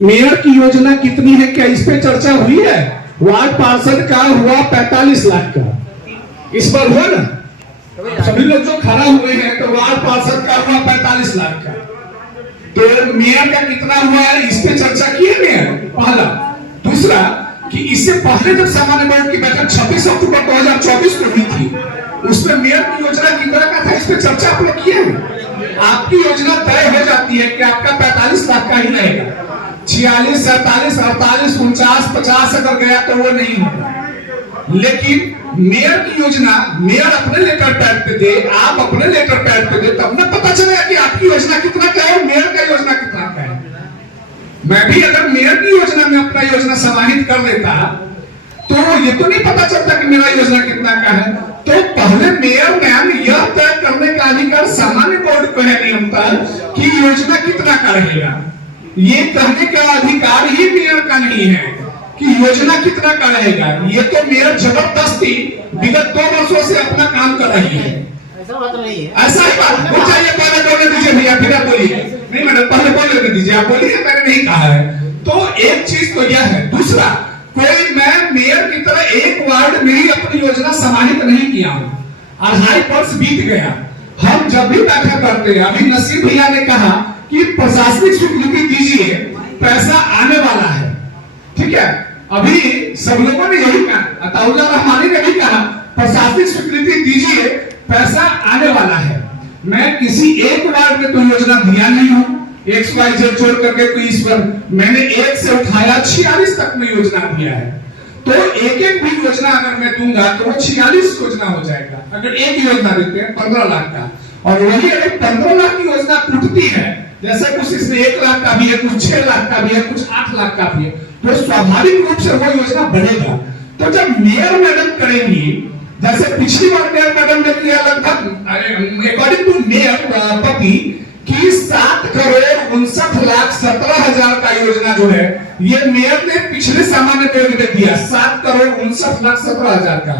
Mayor की योजना कितनी है, क्या इस पे चर्चा हुई है? वार्ड पार्षद का हुआ 45 लाख का, इस पर हुआ ना? सभी लोग जो खड़ा हुए हैं तो वार्ड पार्षद का हुआ 45 लाख का, तो मेयर का कितना हुआ है इस पे चर्चा की है मेयर? पहला। दूसरा कि इससे पहले जब सामान्य बोर्ड की बैठक 26 अक्टूबर 2024 को हुई थी, उसमें मेयर की योजना कितना का था, इस पे चर्चा आप लोग किए हैं? आपकी योजना तय हो जाती है कि आपका 45 लाख का ही रहेगा, 46, 47, 48, 49, 50 अगर गया तो वो नहीं होगा। लेकिन मेयर की योजना मेयर अपने लेटर पैड पे दे, आप अपने लेटर पैड पे दे, तब ना पता चलेगा कि आपकी योजना कितना का है, मेयर का योजना कितना का है। मैं भी अगर मेयर की योजना में अपना योजना समाहित कर देता तो ये तो नहीं पता चलता कि मेरा योजना कितना का है। तो पहले मेयर मैम यह तय करने का अधिकार सामान्य बोर्ड को है नियमतः कि योजना कितना का रहेगा। ये कहने का अधिकार ही मेयर का नहीं है कि योजना कितना का रहेगा। ये तो मेयर जबरदस्ती विगत 2 वर्षों से अपना काम कर रही है। ऐसा बात नहीं है, ऐसा ही बात हो चाहिए। पहले बोलने दीजिए भैया, फिर आप बोलिए। नहीं मैडम, पहले बोलने दीजिए, आप बोलिए, मैंने नहीं कहा है। तो एक चीज तो यह है। दूसरा, कोई मैं मेयर की तरह एक वार्ड में ही अपनी योजना समाहित नहीं किया हूं। 2.5 वर्ष बीत गया, हम जब भी बैठक करते हैं, अभी नसीब भैया ने कहा कि प्रशासनिक स्वीकृति दीजिए, पैसा आने वाला है, ठीक है। अभी सब लोगों ने यही कहा, अताउल्ला रहमानी ने भी कहा प्रशासनिक स्वीकृति दीजिए, पैसा आने वाला है। मैं किसी एक वार्ड में तो योजना दिया नहीं हूं, XYZ जोड़ करके कोई इस पर मैंने 1 से उठाया 46 तक में योजना दिया है। तो एक भी योजना अगर मैं दूंगा तो वो 46 योजना हो जाएगा। अगर एक योजना देते हैं 15 लाख का, और वही अगर 15 लाख की योजना टूटती है, जैसे कुछ इसमें 1 लाख का भी है, कुछ 6 लाख का भी है, कुछ 8 लाख का भी है, तो स्वाभाविक रूप से वो योजना बढ़ेगा। तो जब मेयर मैडम करेंगी, जैसे पिछली बार मेयर मैडम ने किया, लगभग अकॉर्डिंग टू मेयर पति की 7,59,17,000 का योजना जो है, ये मेयर ने पिछले सामान्य बोर्ड में दिया 7,59,17,000 का।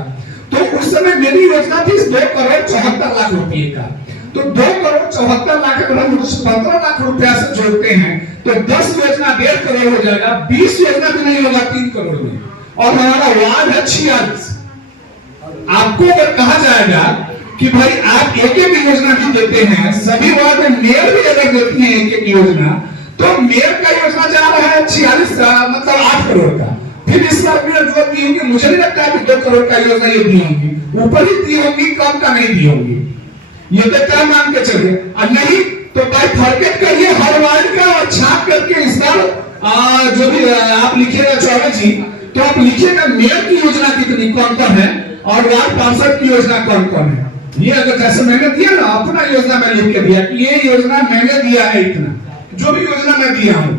तो उस समय मेरी योजना थी 2,74,00,000 रुपए का। तो 2,74,00,000 अगर हम 15 लाख रुपया से जोड़ते हैं तो 10 योजना 1.5 करोड़ हो जाएगा, 20 योजना भी नहीं होगा 3 करोड़ में। और हमारा वार्ड है 46। आपको अगर कहा जाएगा कि भाई आप एक योजना भी देते हैं, सभी वार्ड में मेयर भी अगर देती है एक योजना, तो मेयर का योजना जा रहा है 46, मतलब 8 करोड़ का। फिर इस बार मेयर जो दी होंगी, मुझे नहीं लगता है कि 2 करोड़ का योजना ये दी होंगी, ऊपर ही दी होंगी, कम का नहीं दी होंगी। ये तो क्या मान के चलिए, और नहीं तो बाइफरकेट करिए हर वार्ड का और छाप करके इस बार जो भी आप लिखिएगा चौबे जी, तो आप लिखिएगा मेयर की योजना कितनी कौन कौन है और वार्ड पार्षद की योजना कौन कौन है। ये अगर जैसे मैंने दिया ना, अपना योजना मैं लिख के दिया कि ये योजना मैंने दिया है इतना, जो भी योजना मैं दिया हूं,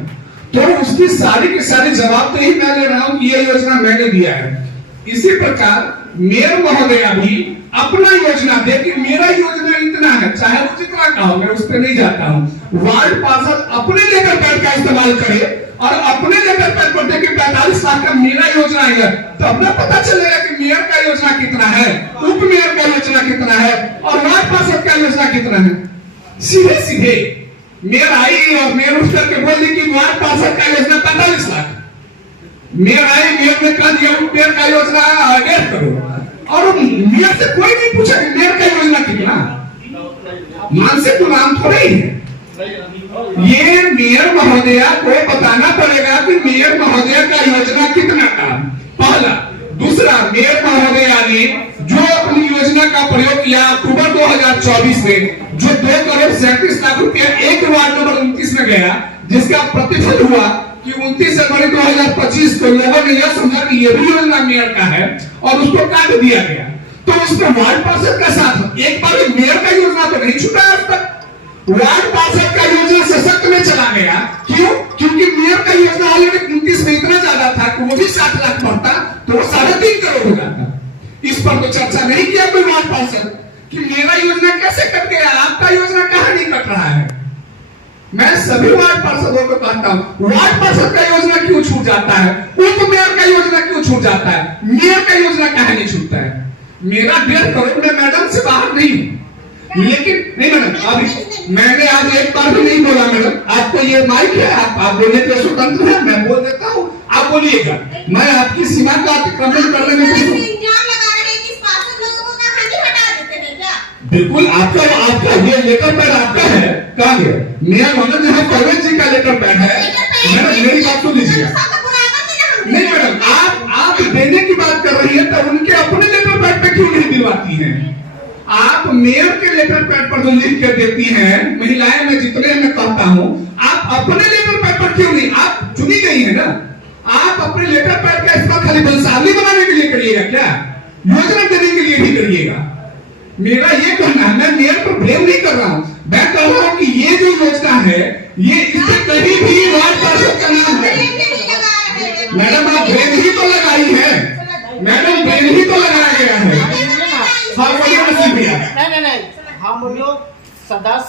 तो उसकी सारी की सारी जवाब तो ही मैं ले रहा हूं कि ये योजना मैंने दिया है। इसी प्रकार मेयर महोदया भी अपना योजना दे कि मेरा योजना इतना है, चाहे वो जितना का हो, मैं उस पर नहीं जाता हूं। वार्ड पार्षद अपने लेटर पैड का इस्तेमाल करे और अपने लेटर पैड पर दे कि 45 लाख का मेरा योजना है, तब ना पता चलेगा कि मेयर का योजना कितना है, उप मेयर का योजना कितना है और वार्ड पार्षद का योजना कितना है। सीधे सीधे मेयर आई और मेयर उठ करके बोल दी कि वार्ड पार्षद का योजना 45 लाख। मेयर आई, मेयर ने कहा दिया उप मेयर का योजना 1.5 करोड़, और मेयर से कोई नहीं पूछा कि मेयर का योजना कितना। मान से तो नाम थोड़ा ही है। ये मेयर महोदया को बताना पड़ेगा कि मेयर महोदया का योजना कितना का, पहला। दूसरा, मेयर महोदया ने जो अपनी योजना का प्रयोग किया अक्टूबर 2024 में, जो 2,37,00,000 रुपया एक वार्ड नंबर 29 में गया, जिसका प्रतिफल हुआ कि 29 जनवरी 2025 को लोगों ने यह समझा कि यह भी योजना मेयर का है और उसको काट दिया गया। तो उसमें वार्ड पार्षद का साथ, एक बार मेयर का योजना तो नहीं छूटा आज तक। वार्ड पार्षद का योजना सशक्त में चला गया, क्यों? क्योंकि मेयर का योजना ऑलरेडी 29 में इतना ज्यादा था कि वो भी 7 लाख बढ़ता तो वो 3.5 करोड़ हो जाता। इस पर तो चर्चा नहीं किया कोई वार्ड पार्षद कि मेरा योजना कैसे कट गया, आपका योजना कहां नहीं कट रहा है। मैं सभी वार्ड पार्षदों को कहता हूं, वार्ड पार्षद का योजना क्यों छूट जाता है, उप मेयर का योजना क्यों छूट जाता है, मेयर का योजना कहां नहीं छूटता है। मेरा 1.5 करोड़ में मैडम से बाहर नहीं हूं, लेकिन नहीं मैडम, अभी मैंने आज एक बार भी नहीं बोला मैडम। आपको ये माइक है, आप बोलने के स्वतंत्र है, मैं बोल देता हूँ, आप बोलिएगा। मैं आपकी सीमा का अतिक्रमण करने में बिल्कुल आपका ये लेटर पैड आपका है। कहाँ गया मेयर मनोज जहाँ परवेज जी का लेटर पैड है। मैडम मेरी बात सुन लीजिए। नहीं मैडम, आप देने की बात कर रही है तो उनके अपने लेटर पैड पे क्यों नहीं दिलवाती हैं? आप मेयर के लेटर पैड पर जो लिख कर देती हैं, महिलाएं मैं जितने मैं कहता हूँ, आप अपने लेटर पैड पर क्यों नहीं? आप चुनी गई है ना, आप अपने लेटर पैड का इस्तेमाल खाली बंसाली बनाने के लिए करिएगा क्या? योजना देने के लिए भी करिएगा? मेरा ये कहना है, मैं मेयर पर ब्लेम नहीं कर रहा हूँ, मैं कह रहा हूँ कि ये जो योजना है ये इससे कहीं भी वार्ड पार्षद का नाम है। मैडम आप ब्लेम ही तो लगाई है, मैडम ब्लेम ही तो लगाया गया है। नहीं हम लोग सदस्य